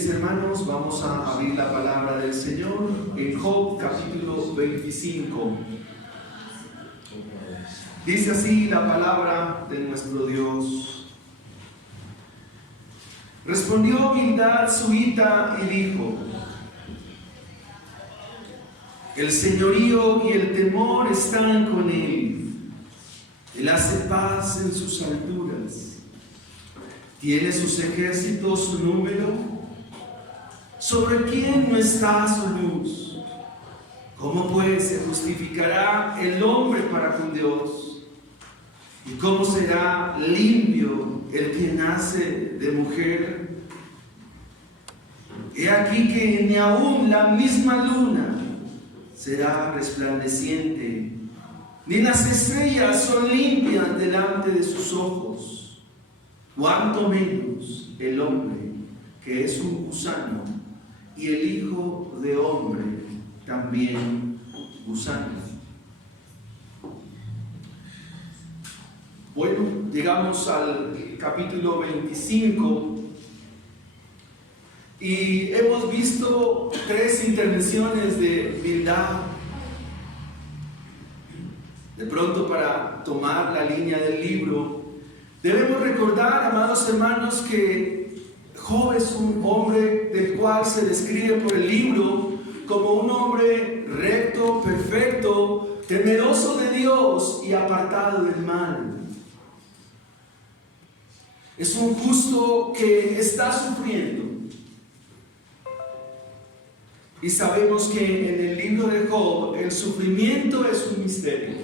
mis hermanos, vamos a abrir la palabra del Señor en Job capítulo 25. Dice así la palabra de nuestro Dios. Respondió Bildad suita y dijo: el señorío y el temor están con él. Él hace paz en sus alturas. ¿Tiene sus ejércitos su número? ¿Sobre quién no está su luz? ¿Cómo pues se justificará el hombre para con Dios? ¿Y cómo será limpio el que nace de mujer? He aquí que ni aún la misma luna será resplandeciente, ni las estrellas son limpias delante de sus ojos. Cuánto menos el hombre, que es un gusano, y el hijo de hombre también gusano. Bueno, llegamos al capítulo 25 y hemos visto 3 intervenciones de Bildad. De pronto, para tomar la línea del libro, debemos recordar, amados hermanos, que Job es un hombre del cual se describe por el libro como un hombre recto, perfecto, temeroso de Dios y apartado del mal. Es un justo que está sufriendo. Y sabemos que en el libro de Job el sufrimiento es un misterio.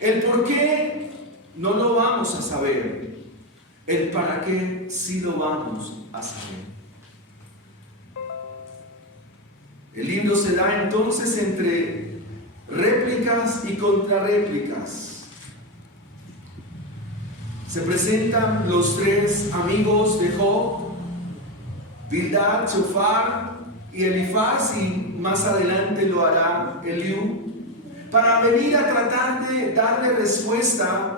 El por qué no lo vamos a saber. El para qué sí lo vamos a saber. El libro se da entonces entre réplicas y contrarréplicas. Se presentan los 3 amigos de Job, Bildad, Zofar y Elifaz, y más adelante lo hará Eliú, para venir a tratar de darle respuesta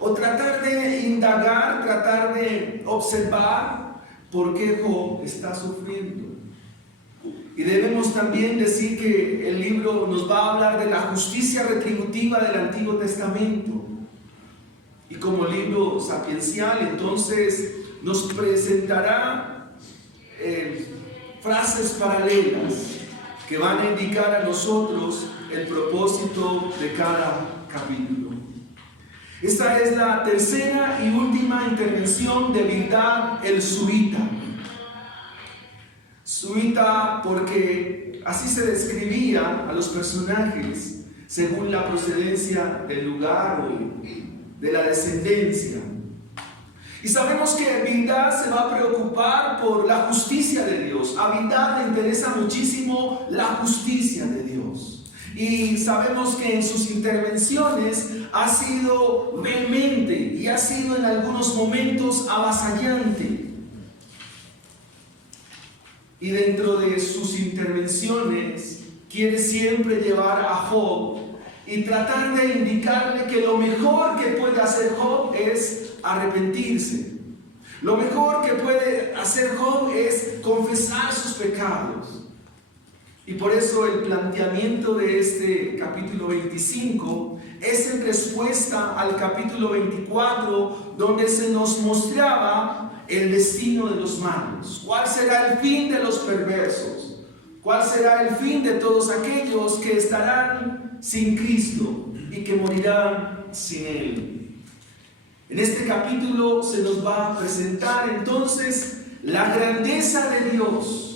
o tratar de indagar, tratar de observar por qué Job está sufriendo. Y debemos también decir que el libro nos va a hablar de la justicia retributiva del Antiguo Testamento. Y como libro sapiencial, entonces nos presentará frases paralelas que van a indicar a nosotros el propósito de cada capítulo. Esta es la tercera y última intervención de Bildad el suita. Suita porque así se describía a los personajes según la procedencia del lugar o de la descendencia. Y sabemos que Bildad se va a preocupar por la justicia de Dios. A Bildad le interesa muchísimo la justicia de Dios. Y sabemos que en sus intervenciones ha sido vehemente y ha sido en algunos momentos avasallante. Y dentro de sus intervenciones quiere siempre llevar a Job y tratar de indicarle que lo mejor que puede hacer Job es arrepentirse. Lo mejor que puede hacer Job es confesar sus pecados. Y por eso el planteamiento de este capítulo 25 es en respuesta al capítulo 24, donde se nos mostraba el destino de los malos. ¿Cuál será el fin de los perversos? ¿Cuál será el fin de todos aquellos que estarán sin Cristo y que morirán sin Él? En este capítulo se nos va a presentar entonces la grandeza de Dios.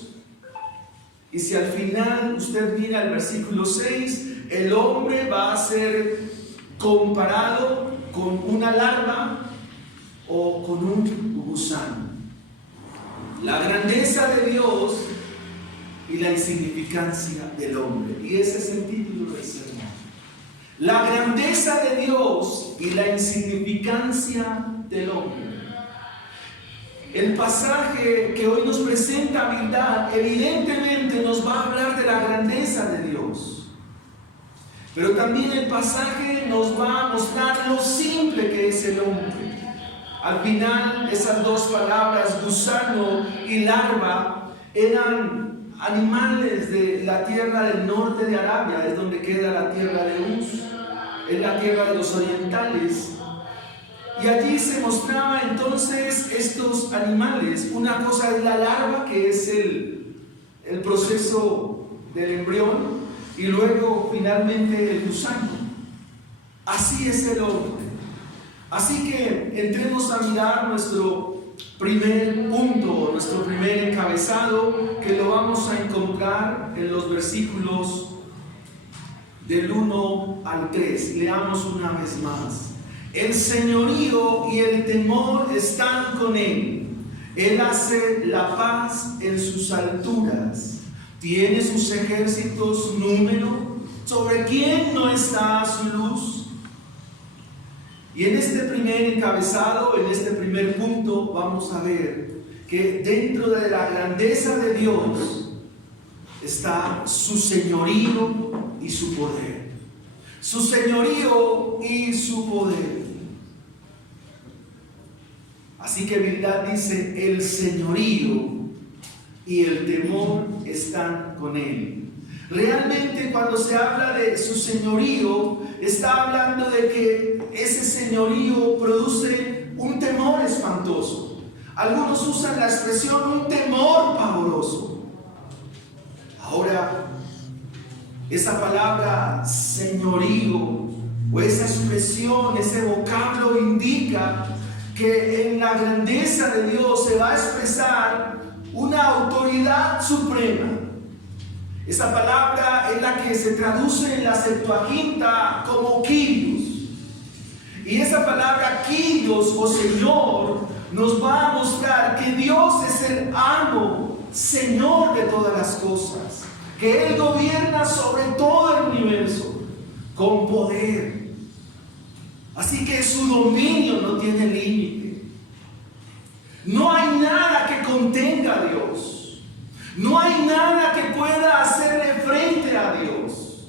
Y si al final usted mira el versículo 6, el hombre va a ser comparado con una larva o con un gusano. La grandeza de Dios y la insignificancia del hombre. Y ese es el título del sermón. La grandeza de Dios y la insignificancia del hombre. El pasaje que hoy nos presenta Bildad evidentemente nos va a hablar de la grandeza de Dios. Pero también el pasaje nos va a mostrar lo simple que es el hombre. Al final, esas dos palabras, gusano y larva, eran animales de la tierra del norte de Arabia, es donde queda la tierra de Uz, es la tierra de los orientales. Y allí se mostraba entonces estos animales. Una cosa es la larva, que es el proceso del embrión, y luego finalmente el gusano. Así es el hombre. Así que entremos a mirar nuestro primer punto, nuestro primer encabezado, que lo vamos a encontrar en los versículos del 1 al 3. Leamos una vez más. El señorío y el temor están con él. Él hace la paz en sus alturas. Tiene sus ejércitos número. ¿Sobre quién no está su luz? Y en este primer encabezado, en este primer punto, vamos a ver que dentro de la grandeza de Dios está su señorío y su poder. Su señorío y su poder. Así que Bildad dice, el señorío y el temor están con él. Realmente cuando se habla de su señorío, está hablando de que ese señorío produce un temor espantoso. Algunos usan la expresión un temor pavoroso. Ahora, esa palabra señorío o esa expresión, ese vocablo indica que en la grandeza de Dios se va a expresar una autoridad suprema. Esa palabra es la que se traduce en la Septuaginta como Kyrios. Y esa palabra Kyrios o Señor nos va a mostrar que Dios es el amo, Señor de todas las cosas, que Él gobierna sobre todo el universo con poder. Así que su dominio no tiene límite. No hay nada que contenga a Dios. No hay nada que pueda hacerle frente a Dios.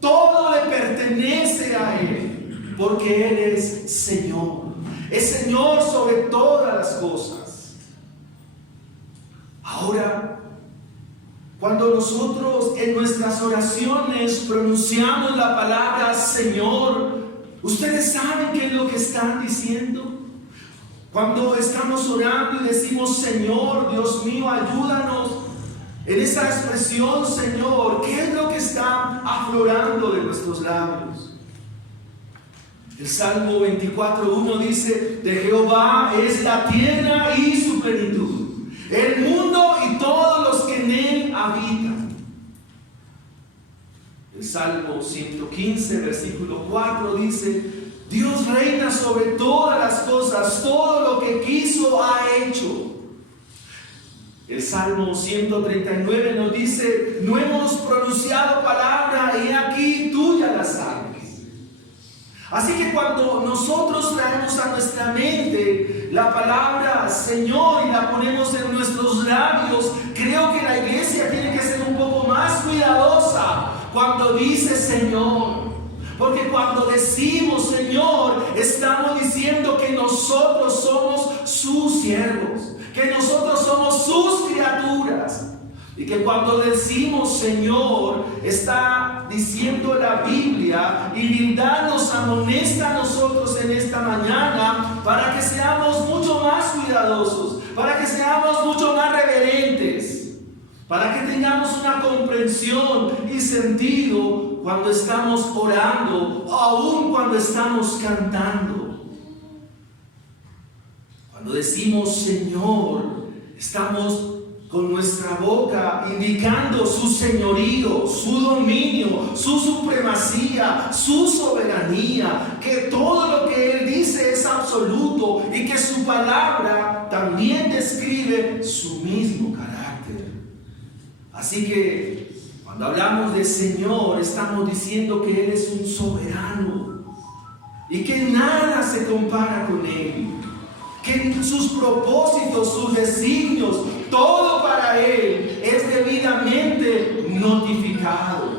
Todo le pertenece a Él, porque Él es Señor. Es Señor sobre todas las cosas. Ahora, cuando nosotros en nuestras oraciones pronunciamos la palabra Señor, ¿ustedes saben qué es lo que están diciendo? Cuando estamos orando y decimos Señor, Dios mío, ayúdanos, en esa expresión Señor, ¿qué es lo que está aflorando de nuestros labios? El Salmo 24:1 dice, de Jehová es la tierra y su plenitud, el mundo y todos los que en él habitan. El Salmo 115, versículo 4 dice, Dios reina sobre todas las cosas, todo lo que quiso ha hecho. El Salmo 139 nos dice, no hemos pronunciado palabra y aquí tuya las aves. Así que cuando nosotros traemos a nuestra mente la palabra Señor y la ponemos en nuestros labios, creo que la iglesia tiene que ser un poco más cuidadosa cuando dice Señor. Porque cuando decimos Señor, estamos diciendo que nosotros somos sus siervos, que nosotros somos sus criaturas. Y que cuando decimos Señor, está diciendo la Biblia, y Bildad nos amonesta a nosotros en esta mañana para que seamos mucho más cuidadosos, para que seamos mucho más reverentes, para que tengamos una comprensión y sentido cuando estamos orando, aún cuando estamos cantando. Cuando decimos Señor, estamos con nuestra boca indicando su señorío, su dominio, su supremacía, su soberanía, que todo lo que Él dice es absoluto y que su palabra también describe su mismo carácter. Así que cuando hablamos de Señor, estamos diciendo que Él es un soberano y que nada se compara con Él, que sus propósitos, sus designios, todo para Él es debidamente notificado.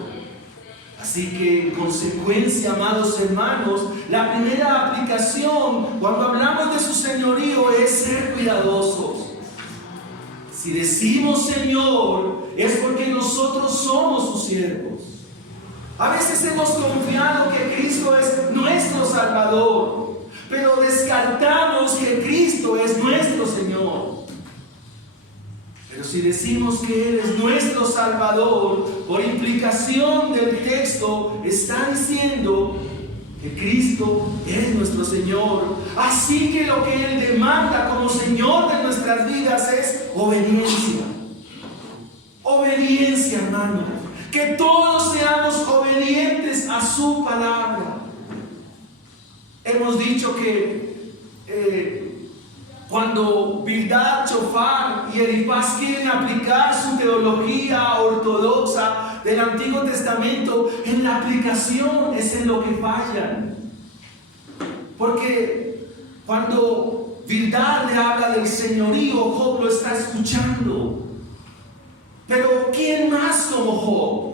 Así que en consecuencia, amados hermanos, la primera aplicación cuando hablamos de su señorío es ser cuidadosos. Si decimos Señor, es porque nosotros somos sus siervos. A veces hemos confiado que Cristo es nuestro Salvador, pero descartamos que Cristo es nuestro Señor. Pero si decimos que Él es nuestro Salvador, por implicación del texto, está diciendo que Cristo es nuestro Señor. Así que lo que Él demanda como Señor de nuestras vidas es obediencia. Obediencia, hermano. Que todos seamos obedientes a su palabra. Hemos dicho que cuando Bildad, Chofar y Elifaz quieren aplicar su teología ortodoxa del Antiguo Testamento, en la aplicación es en lo que fallan. Porque cuando Bildad le habla del señorío, Job lo está escuchando. Pero ¿quién más como Job?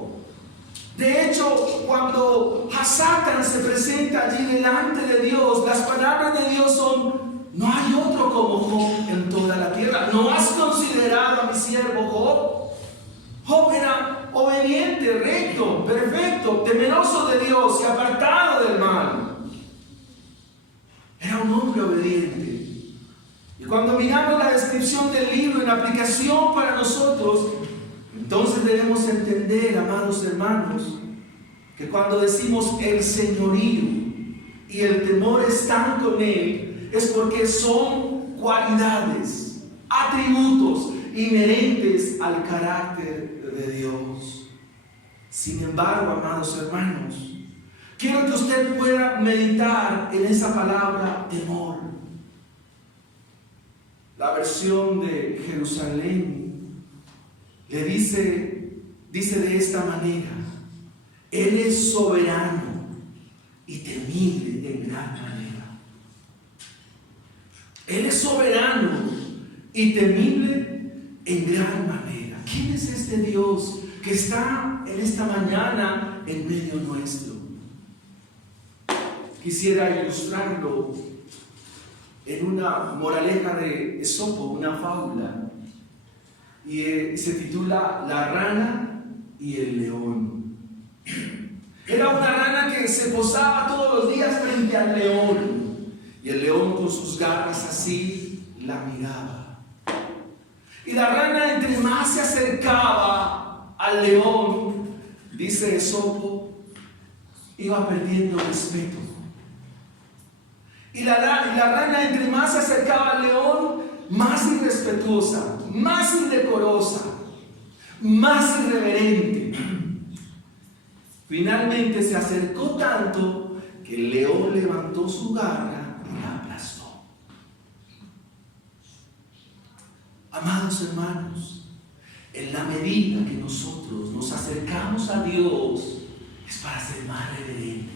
De hecho, cuando Hasatan se presenta allí delante de Dios, las palabras de Dios son: no hay otro como Job en toda la tierra. ¿No has considerado a mi siervo Job? Job era obediente, recto, perfecto, temeroso de Dios y apartado del mal. Era un hombre obediente. Y cuando miramos la descripción del libro en aplicación para nosotros, entonces debemos entender, amados hermanos, que cuando decimos el señorío y el temor están con Él, es porque son cualidades, atributos inherentes al carácter de Dios. Sin embargo, amados hermanos, quiero que usted pueda meditar en esa palabra temor. La versión de Jerusalén le dice de esta manera: Él es soberano y temible en gran manera. Él es soberano y temible en gran manera. ¿Quién es este Dios que está en esta mañana en medio nuestro? Quisiera ilustrarlo en una moraleja de Esopo, una fábula. Y se titula La rana y el león. Era una rana que se posaba todos los días frente al león, y el león con sus garras así la miraba. Y la rana, entre más se acercaba al león, dice Esopo, iba perdiendo respeto. Y la rana, entre más se acercaba al león, más irrespetuosa, más indecorosa, más irreverente. Finalmente se acercó tanto que el león levantó su garra y la aplastó. Amados hermanos, en la medida que nosotros nos acercamos a Dios, es para ser más reverentes.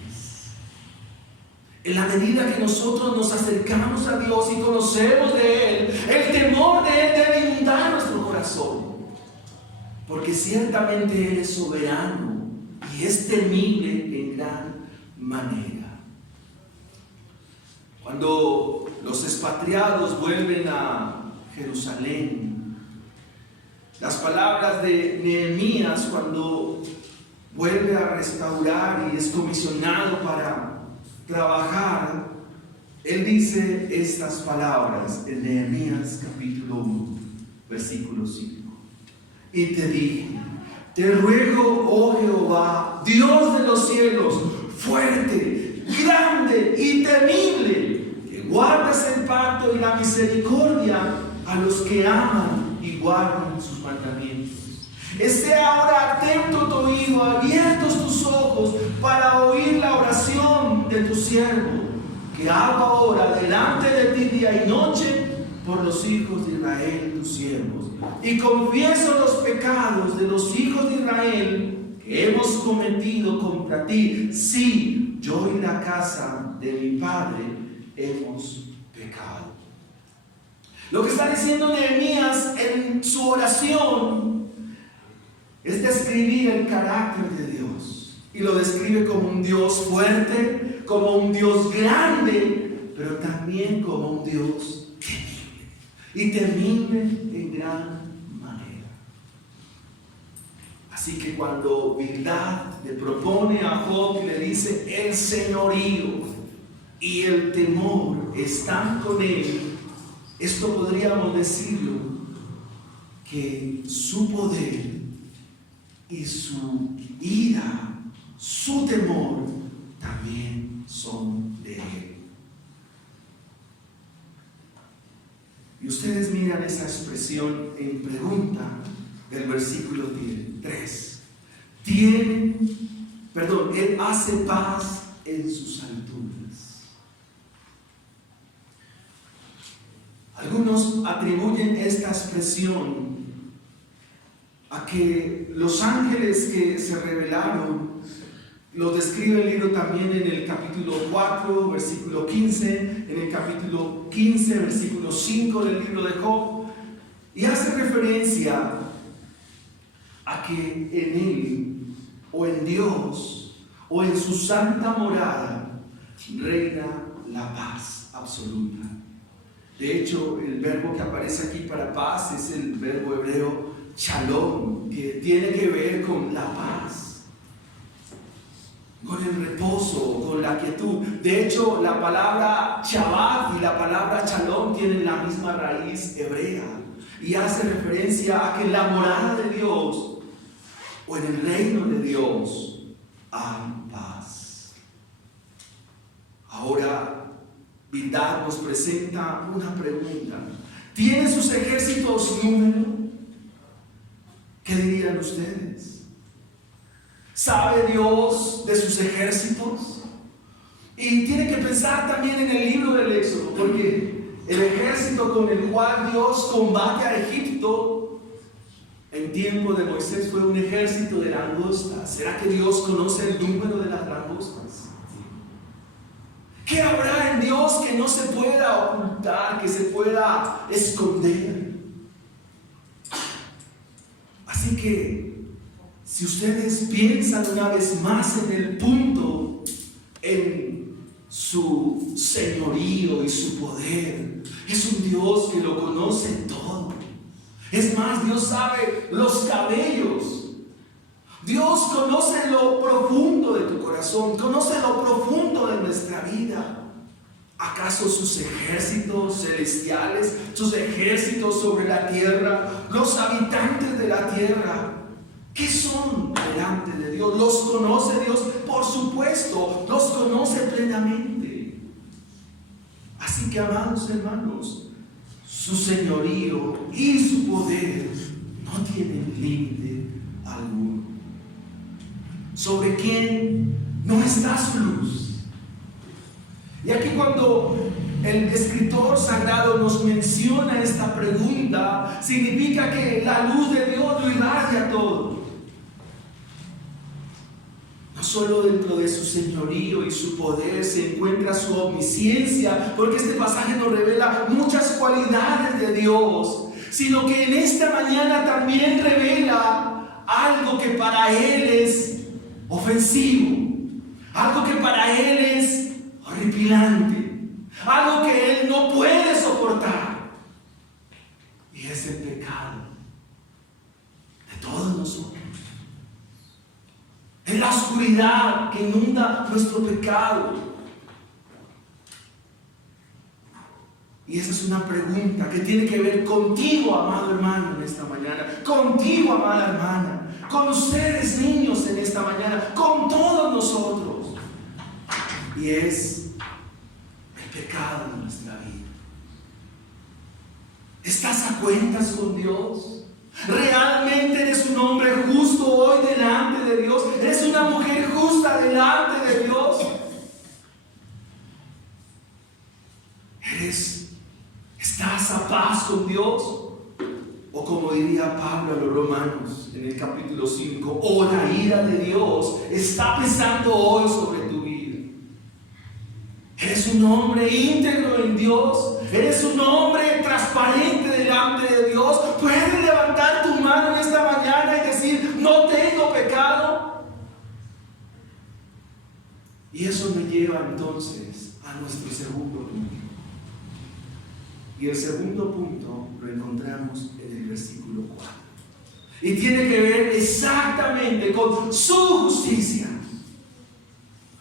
En la medida que nosotros nos acercamos a Dios y conocemos de Él, el temor de Él debe inundar nuestro corazón. Porque ciertamente Él es soberano y es temible en gran manera. Cuando los expatriados vuelven a Jerusalén, las palabras de Nehemías cuando vuelve a restaurar y es comisionado para trabajar, él dice estas palabras en Nehemías capítulo 1, versículo 5. Y te dije: te ruego, oh Jehová, Dios de los cielos, fuerte, grande y temible, que guardes el pacto y la misericordia a los que aman y guardan sus mandamientos. Esté ahora atento tu oído, abiertos tus ojos, para oír la oración de tu siervo, que hago ahora delante de ti día y noche por los hijos de Israel, tus siervos. Y confieso los pecados de los hijos de Israel que hemos cometido contra ti. Sí, yo y la casa de mi padre hemos pecado. Lo que está diciendo Nehemías en su oración es describir el carácter de Dios. Y y lo describe como un Dios fuerte, como un Dios grande, pero también como un Dios temible, y temible en gran manera. Así que cuando Bildad le propone a Job y le dice, el señorío y el temor están con él, esto podríamos decirlo, que su poder y su ira, su temor, también son de él. Y ustedes miran esa expresión en pregunta del versículo 3. Él hace paz en sus alturas. Algunos atribuyen esta expresión a que los ángeles que se revelaron, los describe el libro también en el capítulo 4, versículo 15, en el capítulo 15, versículo 5 del libro de Job, y hace referencia a que en Él, o en Dios, o en su santa morada, reina la paz absoluta. De hecho, el verbo que aparece aquí para paz es el verbo hebreo shalom, que tiene que ver con la paz, con el reposo, con la quietud. De hecho, la palabra Shabbat y la palabra shalom tienen la misma raíz hebrea y hace referencia a que en la morada de Dios o en el reino de Dios hay paz. Ahora, Bildad nos presenta una pregunta. ¿Tienen sus ejércitos número? ¿Qué dirían ustedes? ¿Sabe Dios de sus ejércitos? Y tiene que pensar también en el libro del Éxodo, porque el ejército con el cual Dios combate a Egipto en tiempo de Moisés fue un ejército de langostas. ¿Será que Dios conoce el número de las langostas? ¿Qué habrá en Dios que no se pueda ocultar, que se pueda esconder? Así que, si ustedes piensan una vez más en el punto, en su señorío y su poder, es un Dios que lo conoce todo. Es más, Dios sabe los cabellos. Dios conoce lo profundo de tu corazón, conoce lo profundo de nuestra vida. ¿Acaso sus ejércitos celestiales, sus ejércitos sobre la tierra, los habitantes de la tierra, qué son delante de Dios? ¿Los conoce Dios? Por supuesto, los conoce plenamente. Así que, amados hermanos, su señorío y su poder no tienen límite alguno. ¿Sobre quién no está su luz? Y aquí cuando el escritor sagrado nos menciona esta pregunta, significa que la luz de Dios lo irradia todo. No solo dentro de su señorío y su poder se encuentra su omnisciencia, porque este pasaje nos revela muchas cualidades de Dios, sino que en esta mañana también revela algo que para Él es ofensivo, algo que para Él es horripilante, algo que Él no puede soportar, y es el pecado de todos nosotros. Es la oscuridad que inunda nuestro pecado. Y esa es una pregunta que tiene que ver contigo, amado hermano, en esta mañana, contigo, amada hermana, con ustedes, niños, en esta mañana, con todos nosotros. Y es el pecado de nuestra vida. ¿Estás a cuentas con Dios? ¿Realmente eres un hombre justo hoy delante de Dios? ¿Eres una mujer justa delante de Dios? ¿Estás a paz con Dios? O como diría Pablo a los romanos en el capítulo 5, o la ira de Dios está pesando hoy sobre tu vida. ¿Eres un hombre íntegro en Dios? ¿Eres un hombre transparente delante de Dios? ¿Puedes levantar tu mano en esta mañana y decir, no tengo pecado? Y eso me lleva entonces a nuestro segundo punto. Y el segundo punto lo encontramos en el versículo 4. Y tiene que ver exactamente con su justicia.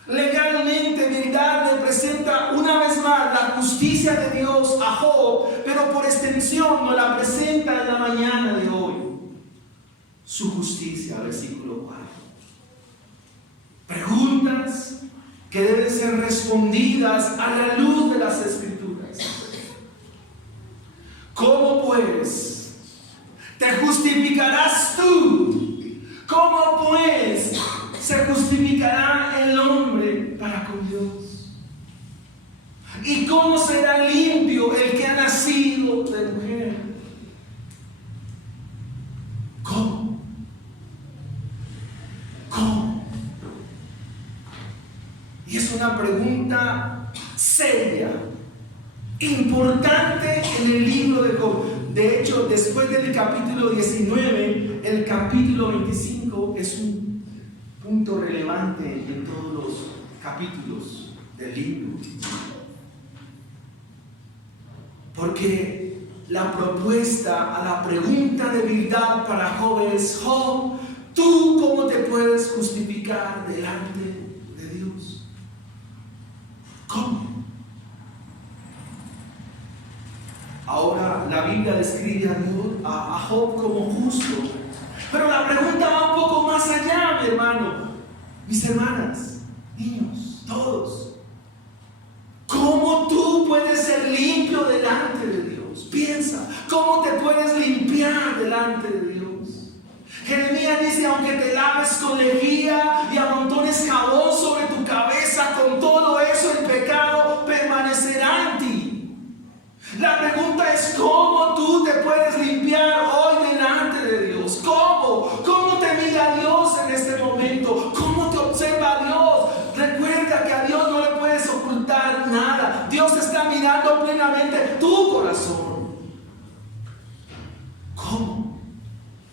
Legalmente, verdad, le presenta una vez más la justicia de Dios a Job, pero por extensión nos la presenta en la mañana de hoy. Su justicia, versículo 4. Preguntas que deben ser respondidas a la luz de las Escrituras. ¿Cómo pues te justificarás tú? ¿Cómo pues se justificará el hombre para con Dios? ¿Y cómo será limpio el que ha nacido de mujer? ¿Cómo? ¿Cómo? Y es una pregunta seria, importante en el libro de Job. De hecho, después del capítulo 19, el capítulo 25 es un punto relevante en todos los capítulos del libro. Porque la propuesta a la pregunta de verdad para Job es: Job, ¿tú cómo te puedes justificar delante de Dios? ¿Cómo? Ahora la Biblia describe a Job como justo. Pero la pregunta va un poco más allá, mi hermano, mis hermanas, niños, todos. ¿Cómo tú puedes ser limpio delante de Dios? Piensa, ¿cómo te puedes limpiar delante de Dios? Jeremías dice: aunque te laves con lejía y amontones jabón sobre tu cabeza, con todo eso el pecado permanecerá en ti. La pregunta es: ¿cómo tú te puedes limpiar hoy delante de Dios? ¿Cómo? ¿Cómo te mira Dios en este momento? ¿Cómo te observa Dios? Recuerda que a Dios no le puedes ocultar nada. Dios está mirando plenamente tu corazón. ¿Cómo?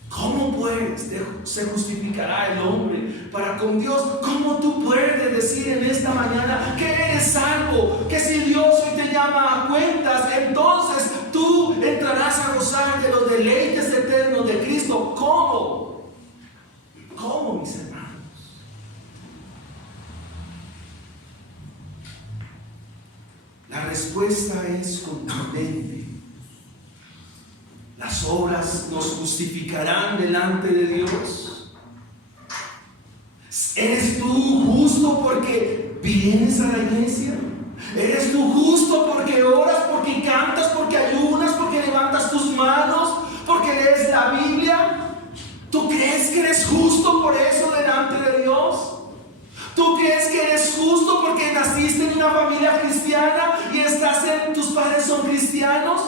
¿Cómo pues se justificará el hombre para con Dios? ¿Cómo tú puedes decir en esta mañana que eres salvo? Que si Dios hoy te llama a cuentas, entonces tú entrarás a gozar de los deleites eternos de Cristo. ¿Cómo? ¿Cómo, mis hermanos? La respuesta es contundente. ¿Las obras nos justificarán delante de Dios? ¿Eres tú justo porque vienes a la iglesia? ¿Eres tú justo porque oras, porque cantas, porque ayunas, porque levantas tus manos, porque lees la Biblia? ¿Tú crees que eres justo por eso delante de Dios? ¿Tú crees que eres justo porque naciste en una familia cristiana y tus padres son cristianos?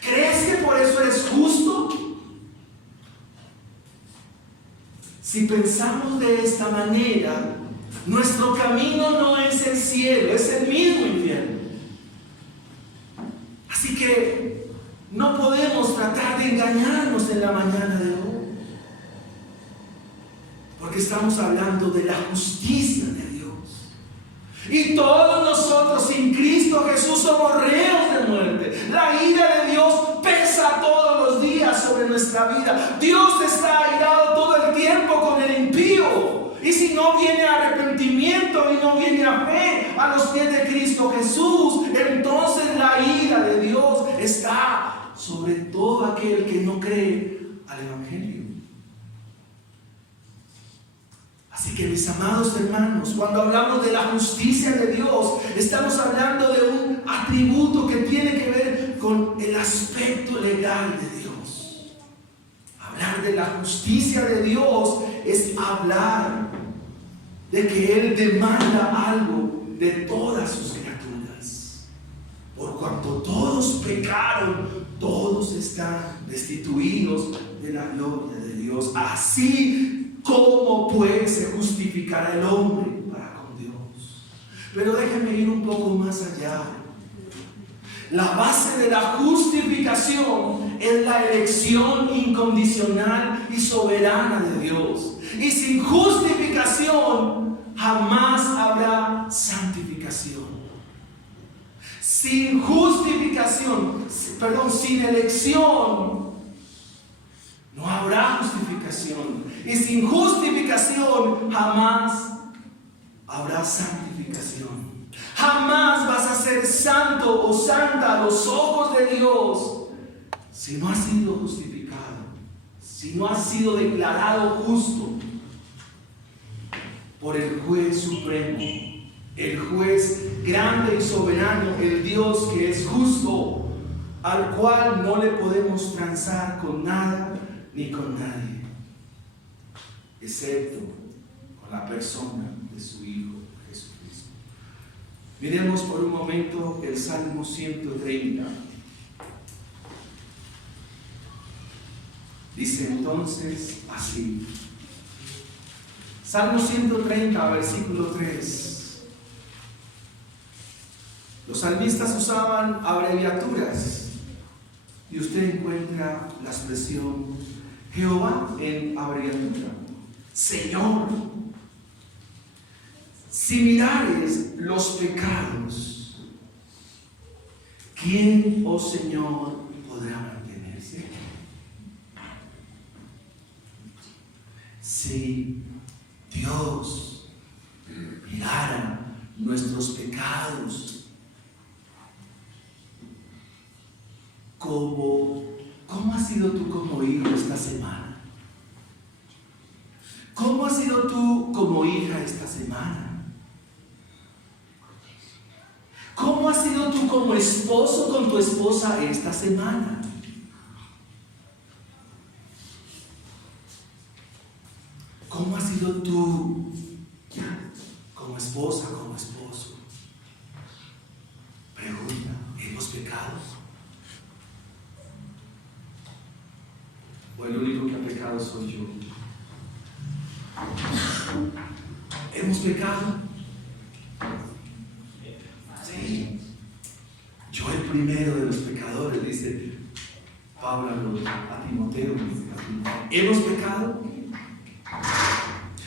¿Crees que por eso eres justo? Si pensamos de esta manera, nuestro camino no es el cielo, es el mismo infierno. Así que no podemos tratar de engañarnos en la mañana de hoy, porque estamos hablando de la justicia de Dios. Y todos nosotros sin Cristo Jesús somos reos de muerte. La ira de Dios pesa todos los días sobre nuestra vida. Dios está airado todo el tiempo con el impío. Y si no viene arrepentimiento y no viene a fe a los pies de Cristo Jesús, entonces la ira de Dios está sobre todo aquel que no cree al Evangelio. Así que, mis amados hermanos, cuando hablamos de la justicia de Dios, estamos hablando de un atributo que tiene que ver con el aspecto legal de Dios. Hablar de la justicia de Dios es hablar de que Él demanda algo de todas sus criaturas. Por cuanto todos pecaron, todos están destituidos de la gloria de Dios. Así, ¿cómo pues se justificará el hombre para con Dios? Pero déjenme ir un poco más allá. La base de la justificación es la elección incondicional y soberana de Dios. Y sin justificación jamás habrá sin justificación, sin elección, no habrá justificación. Y sin justificación jamás habrá santificación. Jamás vas a ser santo o santa a los ojos de Dios si no has sido justificado, si no has sido declarado justo por el juez supremo, el juez grande y soberano, el Dios que es justo, al cual no le podemos transar con nada ni con nadie, excepto con la persona de su Hijo Jesucristo. Miremos por un momento el Salmo 130. Dice entonces así. Salmo 130, versículo 3. Los salmistas usaban abreviaturas y usted encuentra la expresión Jehová en abreviatura. Señor, si mirares los pecados, ¿quién, oh Señor, podrá mantenerse? Si Dios mirara nuestros pecados, ¿cómo has sido tú como hijo esta semana? ¿Cómo has sido tú como hija esta semana? ¿Cómo has sido tú como esposo con tu esposa esta semana? ¿Cómo has sido tú como esposa, como esposo? Pregunta, ¿hemos pecado? ¿O el único que ha pecado soy yo? ¿Hemos pecado? Sí. Yo el primero de los pecadores, dice Pablo a Timoteo. ¿Hemos pecado?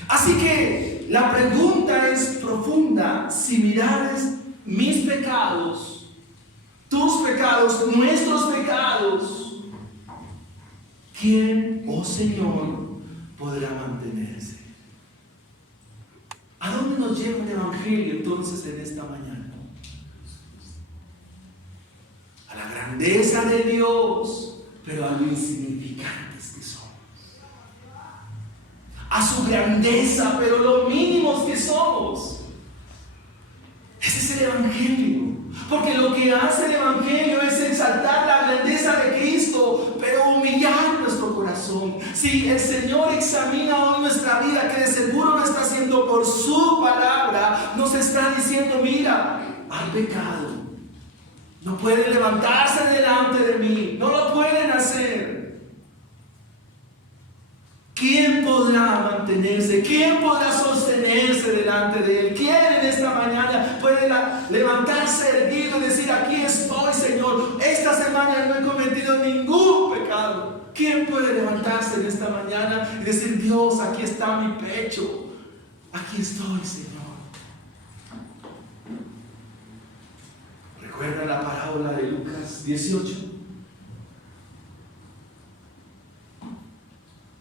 Así que la pregunta es profunda. Si mirares mis pecados, tus pecados, nuestros pecados, ¿quién, oh Señor, podrá mantenerse? ¿A dónde nos lleva el Evangelio entonces en esta mañana? A la grandeza de Dios, pero a lo insignificantes que somos. A su grandeza, pero lo mínimos que somos. Ese es el Evangelio. Porque lo que hace el Evangelio es exaltar la grandeza de Cristo, pero humillar nuestro corazón. Si el Señor examina hoy nuestra vida, que de seguro lo está haciendo por su palabra, nos está diciendo: mira, hay pecado. No pueden levantarse delante de mí. No lo pueden hacer. ¿Quién podrá mantenerse? ¿Quién podrá sostenerse delante de Él? ¿Quién en esta mañana puede levantarse erguido y decir: aquí estoy, Señor, esta semana no he cometido ningún pecado? ¿Quién puede levantarse en esta mañana y decir: Dios, aquí está mi pecho, aquí estoy, Señor? ¿Recuerda la parábola de Lucas 18?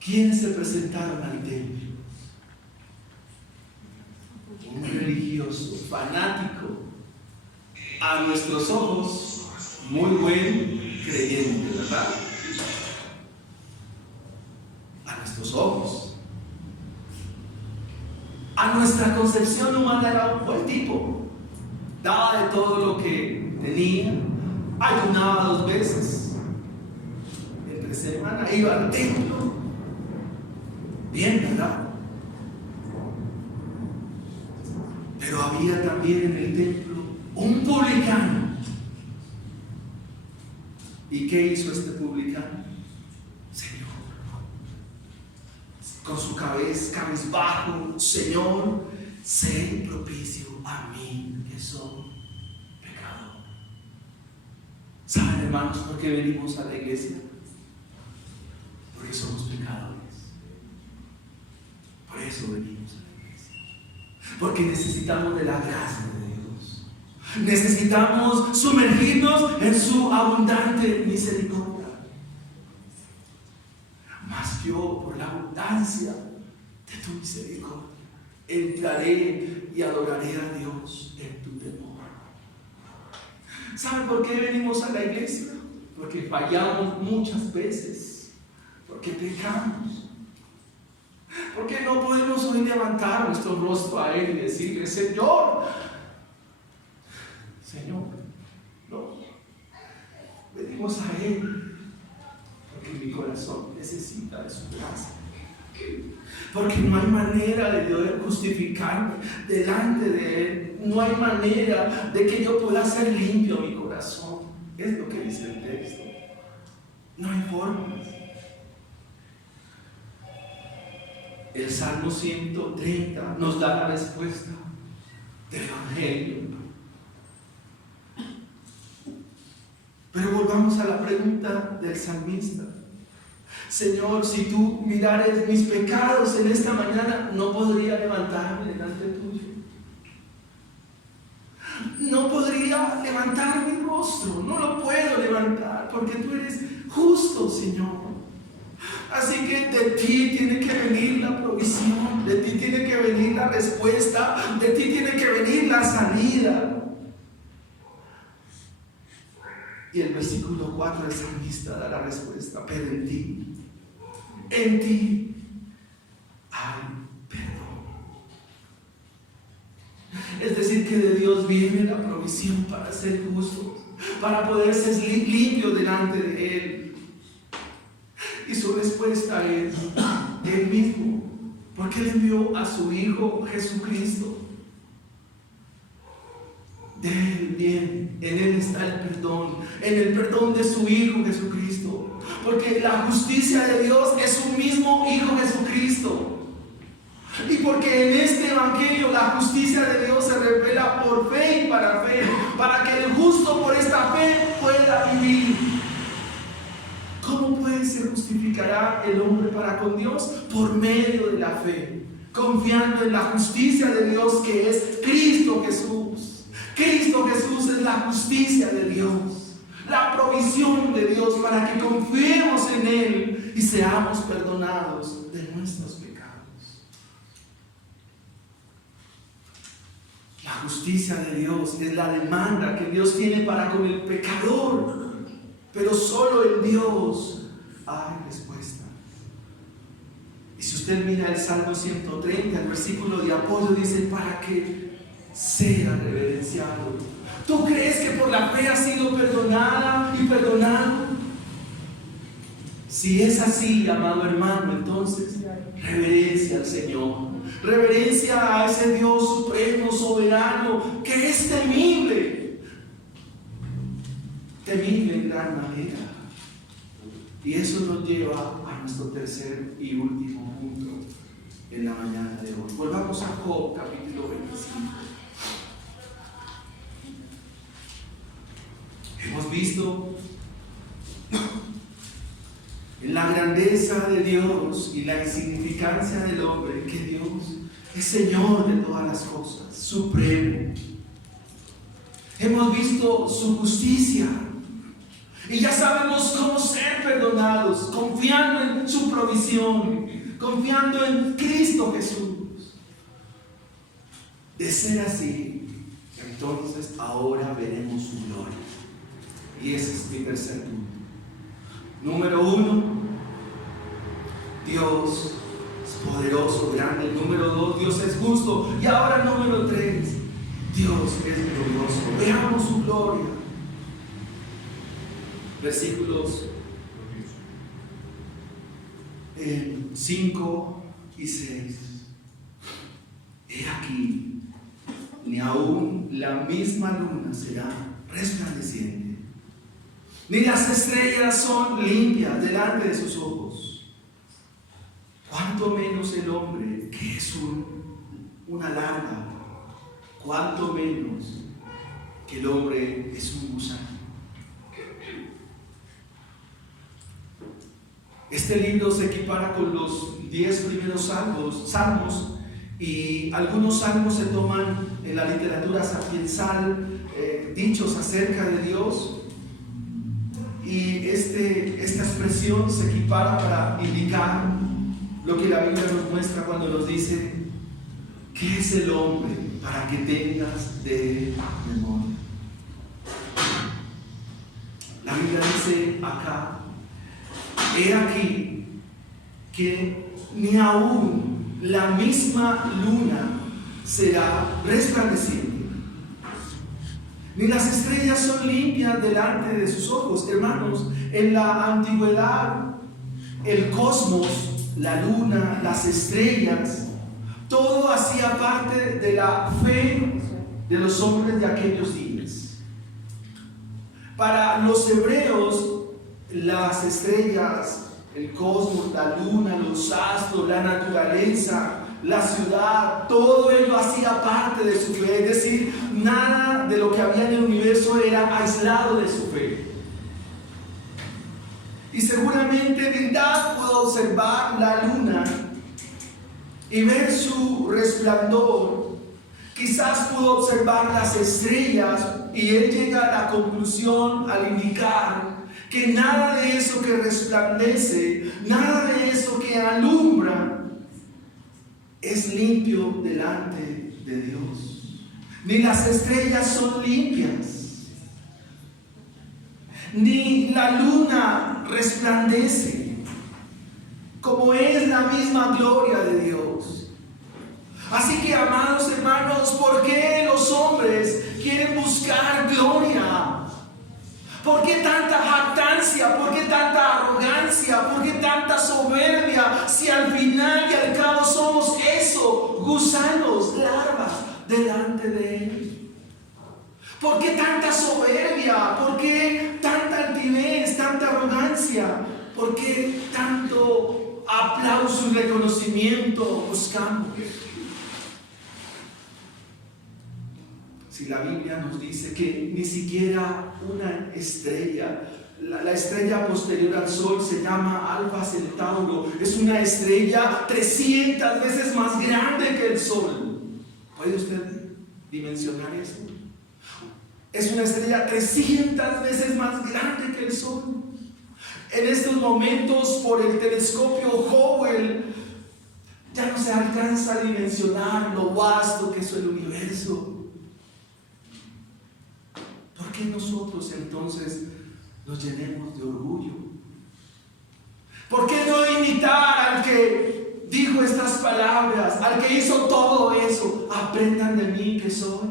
¿Quiénes se presentaron al templo? Un religioso, fanático, a nuestros ojos, muy buen creyente, ¿verdad? A nuestros ojos. A nuestra concepción humana era un buen tipo. Daba de todo lo que tenía, ayunaba 2 veces entre semana, iba al templo. Bien, ¿verdad? Pero había también en el templo un publicano. ¿Y qué hizo este publicano? Señor, con su cabizbajo: Señor, sé propicio a mí, que soy pecador. ¿Saben, hermanos, por qué venimos a la iglesia? Porque somos pecadores. Por eso venimos a la iglesia. Porque necesitamos de la gracia de Dios. Necesitamos sumergirnos en su abundante misericordia. Mas yo, por la abundancia de tu misericordia, entraré y adoraré a Dios en tu temor. ¿Saben por qué venimos a la iglesia? Porque fallamos muchas veces, porque pecamos, porque no podemos hoy levantar nuestro rostro a Él y decirle: Señor, no, venimos a Él porque mi corazón necesita de su gracia, porque no hay manera de yo justificarme delante de Él, no hay manera de que yo pueda hacer limpio mi corazón. Es lo que dice el texto. No hay formas. El Salmo 130 nos da la respuesta del Evangelio. Pero volvamos a la pregunta del salmista: Señor, si tú mirares mis pecados en esta mañana, no podría levantarme delante tuyo. No podría levantar mi rostro, no lo puedo levantar, porque tú eres justo, Señor. Así que de ti tiene que venir la provisión, de ti tiene que venir la respuesta, de ti tiene que venir la salida. Y el versículo 4 del salmista da la respuesta: pero en ti hay perdón. Es decir, que de Dios viene la provisión para ser justos, para poder ser limpios delante de Él. Y su respuesta es Él mismo, porque Él envió a su Hijo Jesucristo. De Él viene, en Él está el perdón, en el perdón de su Hijo Jesucristo, porque la justicia de Dios es su mismo Hijo Jesucristo. Y porque en este Evangelio la justicia de Dios se revela por fe y para fe, para que el justo por esta fe pueda vivir. ¿Cómo pues se justificará el hombre para con Dios? Por medio de la fe, confiando en la justicia de Dios, que es Cristo Jesús. Cristo Jesús es la justicia de Dios, la provisión de Dios, para que confiemos en Él y seamos perdonados de nuestros pecados. La justicia de Dios es la demanda que Dios tiene para con el pecador, pero solo en Dios hay respuesta. Y si usted mira el Salmo 130, el versículo de apoyo dice: para que sea reverenciado. ¿Tú crees que por la fe has sido perdonada y perdonado? Si es así, amado hermano, entonces reverencia al Señor, reverencia a ese Dios supremo, soberano, que es temible en gran manera. Y eso nos lleva a nuestro tercer y último punto en la mañana de hoy. Volvamos a Job, capítulo 25. Hemos visto en la grandeza de Dios y la insignificancia del hombre que Dios es Señor de todas las cosas, supremo. Hemos visto su justicia y ya sabemos cómo ser perdonados, confiando en su provisión, confiando en Cristo Jesús. De ser así, entonces ahora veremos su gloria. Y ese es mi tercer punto. Número 1, Dios es poderoso, grande. Número 2, Dios es justo. Y ahora número 3, Dios es glorioso. Veamos su gloria. Versículos 5 y 6. He aquí, ni aún la misma luna será resplandeciente, ni las estrellas son limpias delante de sus ojos. Cuanto menos el hombre, que es una larva, cuanto menos que el hombre es un gusano. Este libro se equipara con los 10 primeros salmos Y algunos salmos se toman en la literatura sapiensal, dichos acerca de Dios. Y esta expresión se equipara para indicar lo que la Biblia nos muestra cuando nos dice: ¿qué es el hombre para que tengas de memoria? La Biblia dice acá: he aquí que ni aún la misma luna será resplandeciente, ni las estrellas son limpias delante de sus ojos. Hermanos, en la antigüedad, el cosmos, la luna, las estrellas, todo hacía parte de la fe de los hombres de aquellos días. Para los hebreos, las estrellas, el cosmos, la luna, los astros, la naturaleza, la ciudad, todo ello hacía parte de su fe. Es decir, nada de lo que había en el universo era aislado de su fe. Y seguramente Bildad pudo observar la luna y ver su resplandor. Quizás pudo observar las estrellas y él llega a la conclusión al indicar que nada de eso que resplandece, nada de eso que alumbra, es limpio delante de Dios. Ni las estrellas son limpias, ni la luna resplandece, como es la misma gloria de Dios. Así que, amados hermanos, ¿por qué los hombres quieren buscar gloria? ¿Por qué tanta jactancia? ¿Por qué tanta arrogancia? ¿Por qué tanta soberbia? Si al final y al cabo somos eso, gusanos, larvas, delante de Él. ¿Por qué tanta soberbia? ¿Por qué tanta altivez, tanta arrogancia? ¿Por qué tanto aplauso y reconocimiento buscamos? Si la Biblia nos dice que ni siquiera una estrella, la estrella posterior al Sol, se llama Alfa Centauro, es una estrella 300 veces más grande que el Sol. ¿Puede usted dimensionar eso? Es una estrella 300 veces más grande que el Sol. En estos momentos, por el telescopio Hubble, ya no se alcanza a dimensionar lo vasto que es el universo. ¿Por qué nosotros entonces nos llenemos de orgullo? ¿Por qué no imitar al que dijo estas palabras, al que hizo todo eso? Aprendan de mí que soy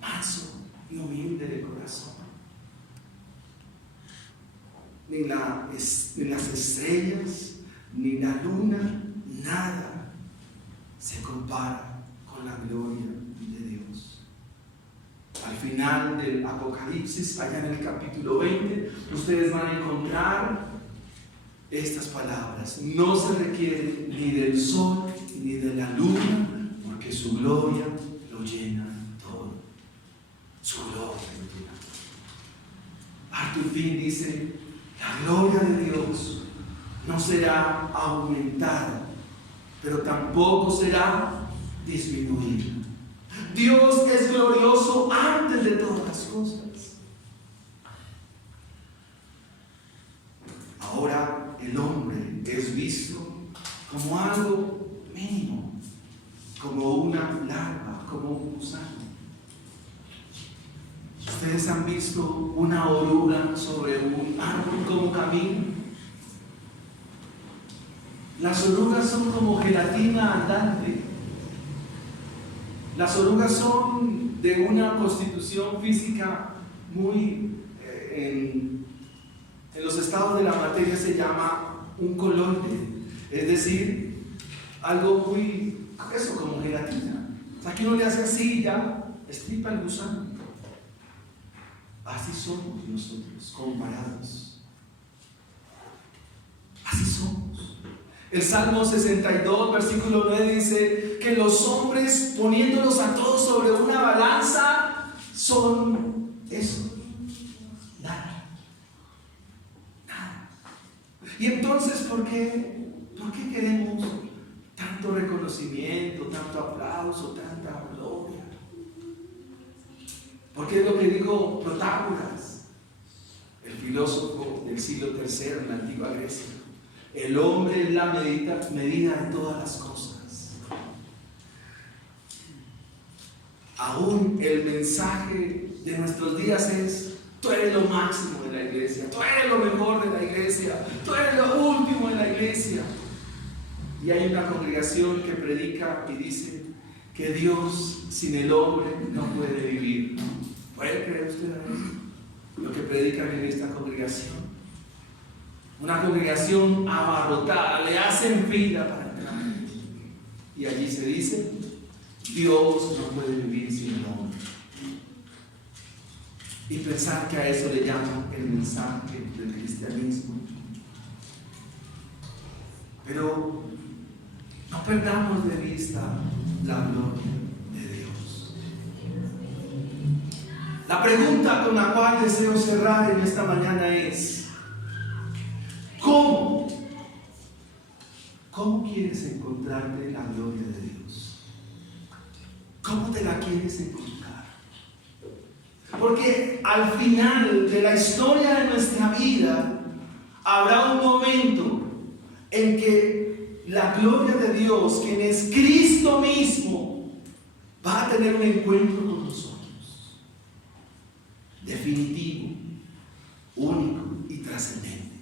manso y humilde de corazón. Ni las estrellas, ni la luna, nada se compara con la gloria de Dios. Al final del Apocalipsis, allá en el capítulo 20, ustedes van a encontrar estas palabras: no se requiere ni del sol ni de la luna, porque su gloria lo llena todo. Su gloria lo llena todo. Arthur Pym dice: la gloria de Dios no será aumentada, pero tampoco será disminuida. Dios es glorioso antes de todas las cosas. Ahora el hombre es visto como algo mínimo, como una larva, como un gusano. ¿Ustedes han visto una oruga sobre un árbol como camina? Las orugas son como gelatina andante. Las orugas son de una constitución física muy, en los estados de la materia se llama un coloide, es decir, algo muy, eso como gelatina. O sea, que uno le hace así y ya estripa el gusano. Así somos nosotros comparados. Así somos. El Salmo 62, versículo 9 dice que los hombres, poniéndolos a todos sobre una balanza, son eso, nada. Nada. Y entonces, ¿por qué queremos tanta tanto reconocimiento, tanto aplauso, tanta gloria. Porque es lo que dijo Protágoras, el filósofo del siglo III en la antigua Grecia. El hombre es la medida de todas las cosas. Aún el mensaje de nuestros días es: tú eres lo máximo de la iglesia, tú eres lo mejor de la iglesia, tú eres lo último de la iglesia. Y hay una congregación que predica y dice que Dios sin el hombre no puede vivir. ¿Puede creer usted a eso? Lo que predican en esta congregación. Una congregación abarrotada, le hacen fila para entrar. Y allí se dice: Dios no puede vivir sin el hombre. Y pensar que a eso le llaman el mensaje del cristianismo. Pero no perdamos de vista la gloria de Dios. La pregunta con la cual deseo cerrar en esta mañana es: ¿cómo quieres encontrarte la gloria de Dios? ¿Cómo te la quieres encontrar? Porque al final de la historia de nuestra vida habrá un momento en que la gloria de Dios, quien es Cristo mismo, va a tener un encuentro con nosotros. Definitivo, único y trascendente.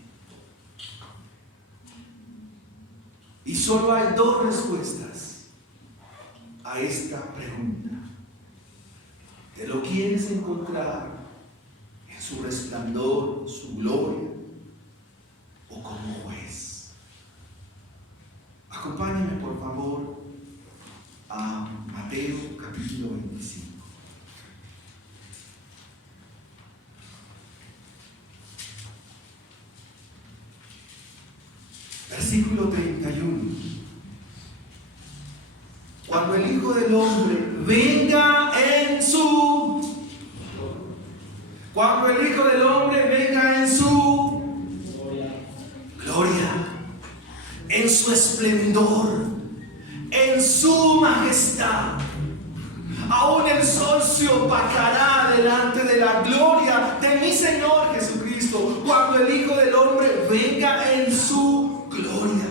Y solo hay dos respuestas a esta pregunta. ¿Te lo quieres encontrar en su resplandor, su gloria, o como juez? Acompáñenme por favor a Mateo capítulo 25. Versículo 31. Cuando el Hijo del Hombre venga en su... Cuando el Hijo del Hombre venga en su gloria, en su esplendor, en su majestad, aún el sol se opacará delante de la gloria de mi Señor Jesucristo. Cuando el Hijo del Hombre venga en su gloria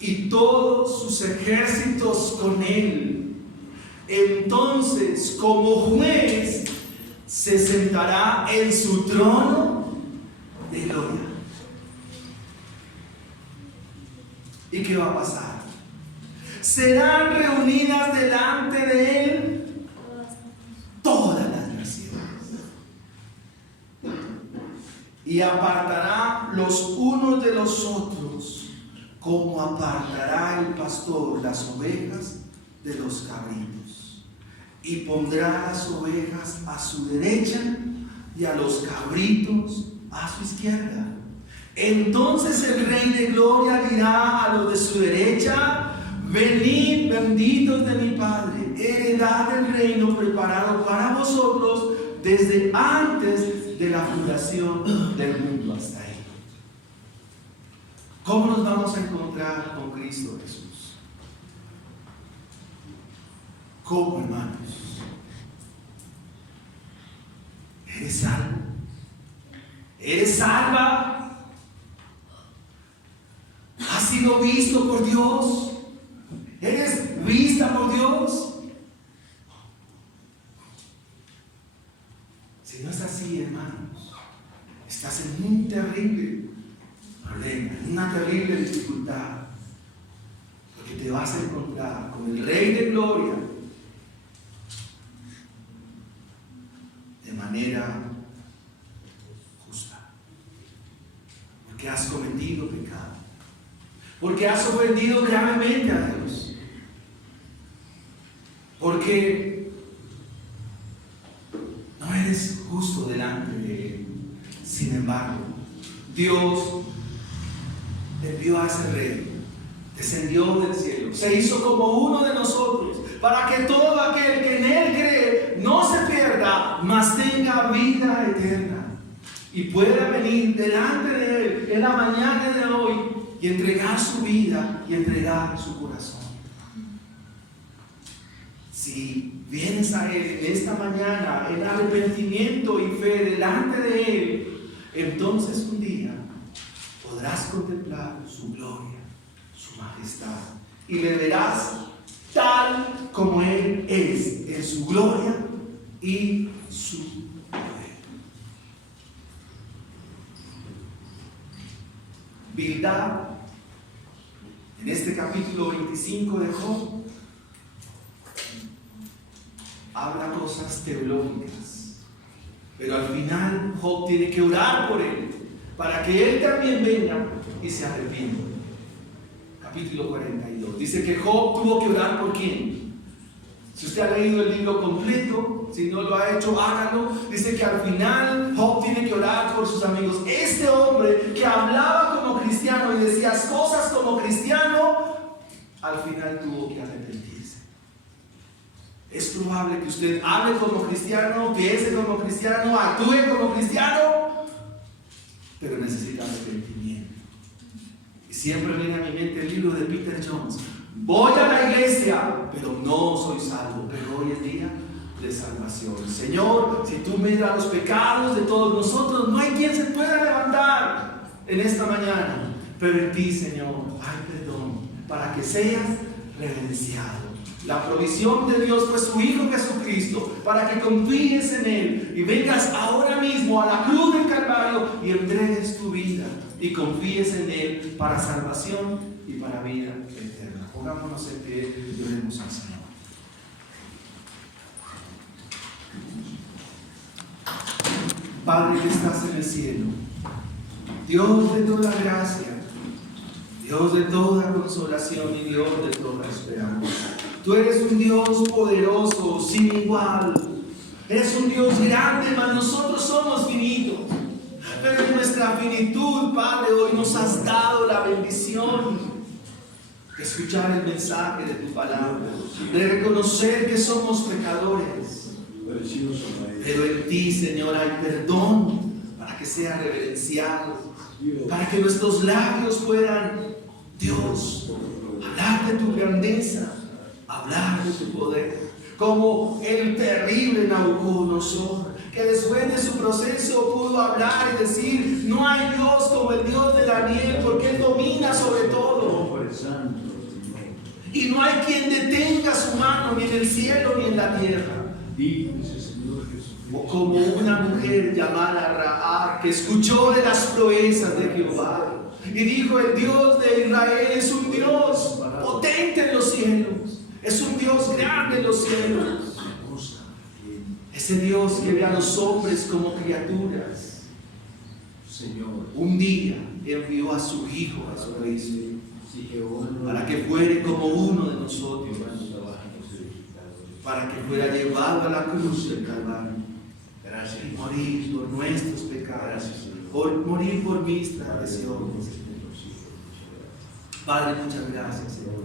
y todos sus ejércitos con él, entonces como juez se sentará en su trono de gloria. ¿Y qué va a pasar? Serán reunidas delante de él todas las naciones, y apartará los unos de los otros, como apartará el pastor las ovejas de los cabritos, y pondrá las ovejas a su derecha y a los cabritos a su izquierda. Entonces el Rey de Gloria dirá a los de su derecha: venid, benditos de mi Padre, heredad del reino preparado para vosotros desde antes de la fundación del mundo hasta ahí. ¿Cómo nos vamos a encontrar con Cristo Jesús? ¿Cómo, hermanos? ¿Eres salvo? ¿Eres salva? ¿Has sido visto por Dios? ¿Eres vista por Dios? Si no es así, hermanos, estás en un terrible problema, en una terrible dificultad, porque te vas a encontrar con el Rey de Gloria de manera justa, porque has cometido pecado, porque has ofendido gravemente a Dios, porque no eres justo delante de Él. Sin embargo, Dios envió a ese Rey, descendió del cielo, se hizo como uno de nosotros, para que todo aquel que en Él cree no se pierda, mas tenga vida eterna, y pueda venir delante de Él en la mañana de hoy y entregar su vida y entregar su corazón. Si vienes a Él en esta mañana en arrepentimiento y fe delante de Él, entonces un día podrás contemplar su gloria, su majestad, y le verás tal como Él es, en su gloria y su poder. Bildad, en este capítulo 25 de Job, habla cosas teológicas, pero al final Job tiene que orar por él, para que él también venga y se arrepienta. Capítulo 42, dice que Job tuvo que orar por ¿quién? Si usted ha leído el libro completo, si no lo ha hecho, hágalo. Dice que al final Job tiene que orar por sus amigos. Este hombre que hablaba como cristiano y decía cosas como cristiano, al final tuvo que arrepentirse. Es probable que usted hable como cristiano, piense como cristiano, actúe como cristiano, pero necesita arrepentimiento. Y siempre viene a mi mente el libro de Peter Jones. Voy a la iglesia, pero no soy salvo. Pero hoy es día de salvación. Señor, si tú miras los pecados de todos nosotros, no hay quien se pueda levantar en esta mañana. Pero en ti, Señor, hay perdón para que seas reverenciado. La provisión de Dios fue su Hijo Jesucristo, para que confíes en Él y vengas ahora mismo a la cruz del Calvario y entregues tu vida y confíes en Él para salvación y para vida eterna. Pongámonos en pie y oremos al Señor. Padre que estás en el cielo, Dios de toda gracia, Dios de toda consolación y Dios de toda esperanza. Tú eres un Dios poderoso, sin igual. Eres un Dios grande, mas nosotros somos finitos. Pero en nuestra finitud, Padre, hoy nos has dado la bendición de escuchar el mensaje de tu palabra, de reconocer que somos pecadores. Pero en ti, Señor, hay perdón para que sea reverenciado, para que nuestros labios puedan, Dios, hablar de tu grandeza, hablar de tu poder, como el terrible Nabucodonosor, que después de su proceso pudo hablar y decir: no hay Dios como el Dios de Daniel, porque Él domina sobre todo, y no hay quien detenga su mano ni en el cielo ni en la tierra. O como una mujer llamada Rahab, que escuchó de las proezas de Jehová y dijo: el Dios de Israel es un Dios potente en los cielos, es un Dios grande en los cielos, ese Dios que ve a los hombres como criaturas. Señor, un día envió a su Hijo Jesucristo para que fuere como uno de nosotros, para que fuera llevado a la cruz del Calvario y morir por nuestros pecados, por morir por mis transgresiones. Padre, muchas gracias, Señor.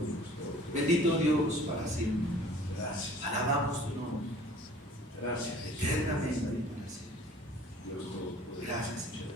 Bendito Dios para siempre. Gracias. Alabamos tu nombre. Gracias. Eternamente para siempre. Gracias, Señor.